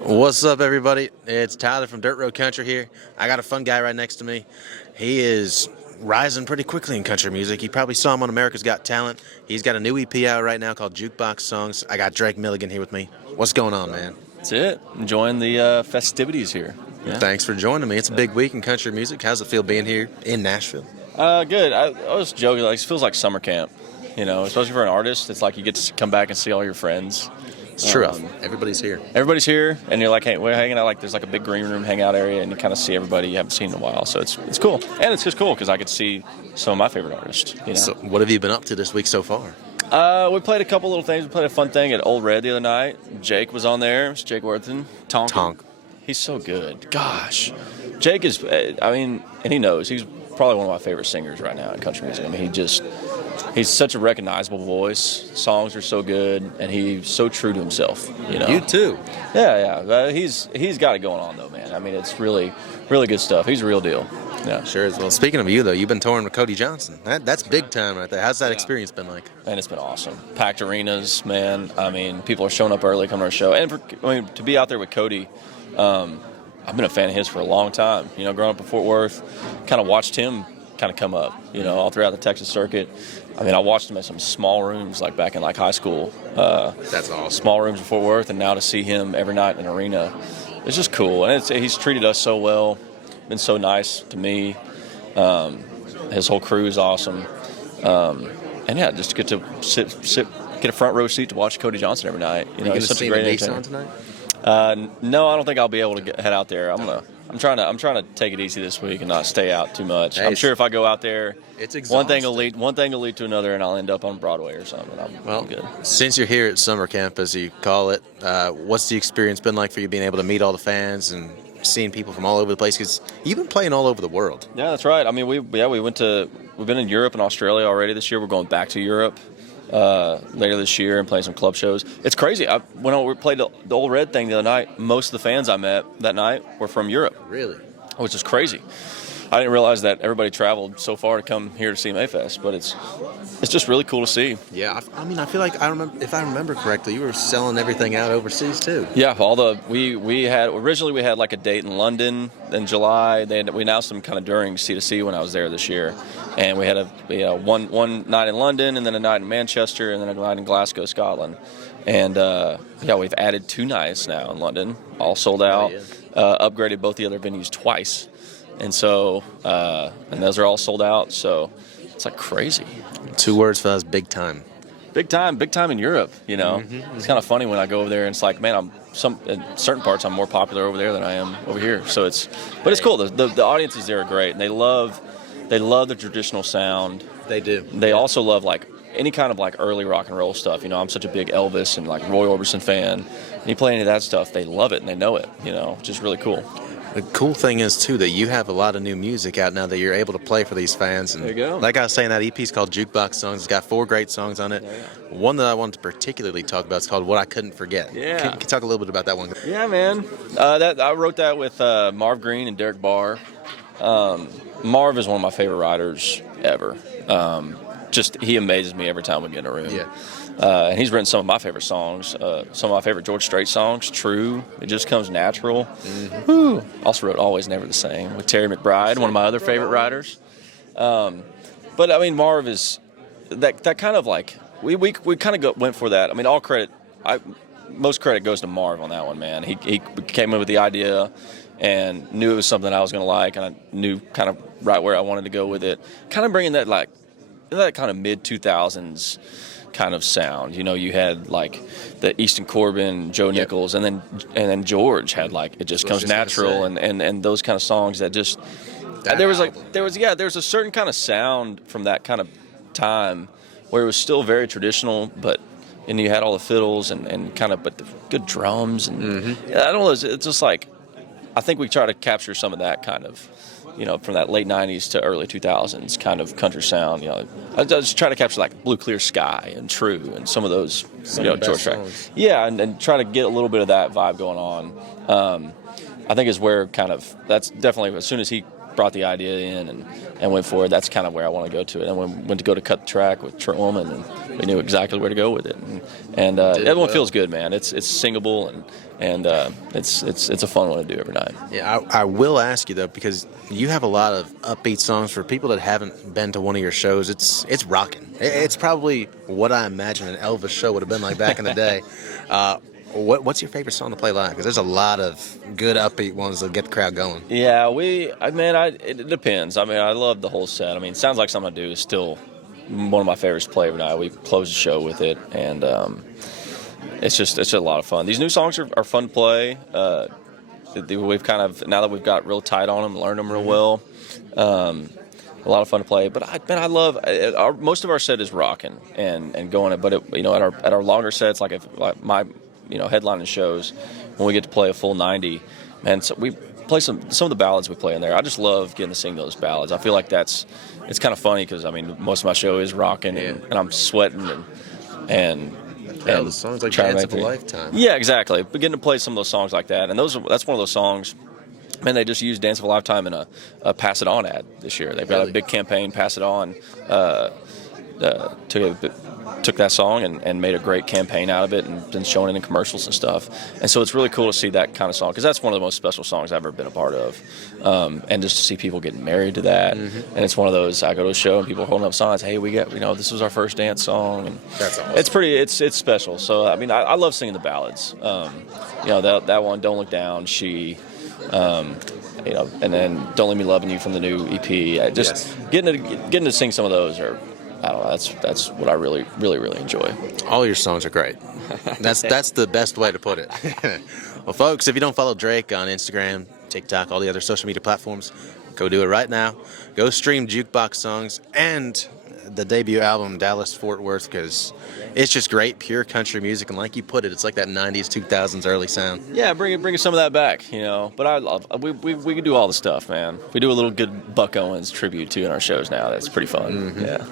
What's up, everybody? It's Tyler from Dirt Road Country here. I got a fun guy right next to me. He is rising pretty quickly in country music. You probably saw him on America's Got Talent. He's got a new EP out right now called Jukebox Songs. I got Drake Milligan here with me. What's going on, man? That's it. Enjoying the festivities here. Yeah. Thanks for joining me. It's a big week in country music. How's it feel being here in Nashville? Good. I was joking. Like, it feels like summer camp. You know, especially for an artist, it's like you get to come back and see all your friends. It's true. Everybody's here. Everybody's here, and you're like, hey, we're hanging out. Like, there's like a big green room hangout area, and you kind of see everybody you haven't seen in a while. So it's cool, and it's just cool because I get to see some of my favorite artists. You know? So, what have you been up to this week so far? We played a couple little things. We played a fun thing at Old Red the other night. Jake was on there. It's Jake Worthington. Tonk. He's so good. Gosh, Jake is. I mean, and he knows he's probably one of my favorite singers right now in country music. I mean, he's such a recognizable voice. Songs are so good, and he's so true to himself. You know. You too. Yeah. He's got it going on though, man. I mean, it's really, really good stuff. He's a real deal. Yeah. Sure is. Well, speaking of you though, you've been touring with Cody Johnson. That's big time right there. How's that experience been like? Man, it's been awesome. Packed arenas, man. I mean, people are showing up early, coming to our show, and to be out there with Cody. I've been a fan of his for a long time. You know, growing up in Fort Worth, kind of watched him kind of come up, you know, all throughout the Texas circuit. I mean, I watched him in some small rooms, like back in like high school. That's awesome. Small rooms in Fort Worth, and now to see him every night in an arena, it's just cool. And he's treated us so well, been so nice to me. His whole crew is awesome. And yeah, just get to get a front row seat to watch Cody Johnson every night. You know, he's such a great entertainer. Tonight? No, I don't think I'll be able to head out there. I'm trying to take it easy this week and not stay out too much. Hey, I'm sure if I go out there, it's exhausting. one thing will lead to another, and I'll end up on Broadway or something. I'm good. Since you're here at summer camp, as you call it, what's the experience been like for you being able to meet all the fans and seeing people from all over the place? Because you've been playing all over the world. Yeah, that's right. I mean, we've been in Europe and Australia already this year. We're going back to Europe later this year and playing some club shows. It's crazy. When we played the Old Red thing the other night, most of the fans I met that night were from Europe. Really? Which is crazy. I didn't realize that everybody traveled so far to come here to CMA Fest, but it's just really cool to see. Yeah, I mean, I feel like if I remember correctly, you were selling everything out overseas too. Yeah, we had originally like a date in London in July. We announced them kind of during C2C when I was there this year, and we had one night in London, and then a night in Manchester, and then a night in Glasgow, Scotland, and we've added 2 nights now in London, all sold out. Upgraded both the other venues twice. And so, and those are all sold out. So it's like crazy. 2 words for us: big time. Big time in Europe. You know, It's kind of funny when I go over there and it's like, man, in certain parts I'm more popular over there than I am over here. So it's cool. The audiences there are great, and they love the traditional sound. They do. They also love like any kind of like early rock and roll stuff. You know, I'm such a big Elvis and like Roy Orbison fan. And you play any of that stuff, they love it and they know it. You know, which is really cool. The cool thing is, too, that you have a lot of new music out now that you're able to play for these fans. And there you go. Like I was saying, that EP is called Jukebox Songs. It's got 4 great songs on it. Yeah. One that I wanted to particularly talk about is called What I Couldn't Forget. Yeah. Can you talk a little bit about that one? Yeah, man. I wrote that with Marv Green and Derek Barr. Marv is one of my favorite writers ever. He amazes me every time we get in a room. Yeah. And he's written some of my favorite songs, some of my favorite George Strait songs, True, It Just Comes Natural. Woo. Also wrote Always Never the Same with Terry McBride, one of my other favorite writers. But, I mean, Marv is that kind of like, we kind of went for that. I mean, most credit goes to Marv on that one, man. He came in with the idea and knew it was something I was going to like, and I knew kind of right where I wanted to go with it. Kind of bringing that kind of mid-2000s kind of sound. You know, you had like the Easton Corbin, Joe Nichols, and then George had like It Just Comes Natural and those kind of songs that just there was a certain kind of sound from that kind of time where it was still very traditional, and you had all the fiddles and kind of, but the good drums and I don't know, it's just like, I think we try to capture some of that kind of, you know, from that late 90s to early 2000s kind of country sound. You know, I just try to capture like Blue Clear Sky and True and some of those, George Strait. Yeah, and try to get a little bit of that vibe going on. I think is where kind of, that's definitely, as soon as he brought the idea in and went for it. That's kind of where I want to go to it. And went to go to cut the track with Truman, and we knew exactly where to go with it. And everyone feels good, man. It's singable, and it's a fun one to do every night. Yeah, I will ask you though, because you have a lot of upbeat songs. For people that haven't been to one of your shows, it's rocking. It's probably what I imagine an Elvis show would have been like back in the day. What's your favorite song to play live? Because there's a lot of good upbeat ones that get the crowd going. Yeah, it depends. I mean, I love the whole set. I mean, Sounds Like Something I Do is still one of my favorites to play every night. We close the show with it, and it's a lot of fun. These new songs are fun to play. We've kind of, now that we've got real tight on them, learned them real well. A lot of fun to play, but I love most of our set is rocking and going. But at our longer sets, like my headlining shows, when we get to play a full 90, man, so we play some of the ballads we play in there. I just love getting to sing those ballads. I feel like it's kind of funny because I mean most of my show is rocking and I'm sweating and the songs like Dance of a Lifetime. Yeah, exactly. But getting to play some of those songs like that, and that's one of those songs. Man, they just used Dance of a Lifetime in a Pass It On ad this year. They've got a big campaign, Pass It On. Took that song and made a great campaign out of it and been showing it in commercials and stuff. And so it's really cool to see that kind of song, because that's one of the most special songs I've ever been a part of. And just to see people getting married to that. Mm-hmm. And it's one of those, I go to a show and people are holding up signs, hey, this was our first dance song. And that's awesome. It's special. So, I mean, I love singing the ballads. That one, Don't Look Down, She... and then Don't Leave Me Loving You from the new EP. Getting to sing some of those I don't know. That's what I really, really, really enjoy. All your songs are great. That's the best way to put it. Well, folks, if you don't follow Drake on Instagram, TikTok, all the other social media platforms, go do it right now. Go stream Jukebox Songs and the debut album Dallas Fort Worth, because it's just great, pure country music, and like you put it, it's like that 90s, 2000s early sound. Yeah, bring some of that back, But I love we can do all the stuff, man. We do a little good Buck Owens tribute too in our shows now. That's pretty fun. Mm-hmm. Yeah.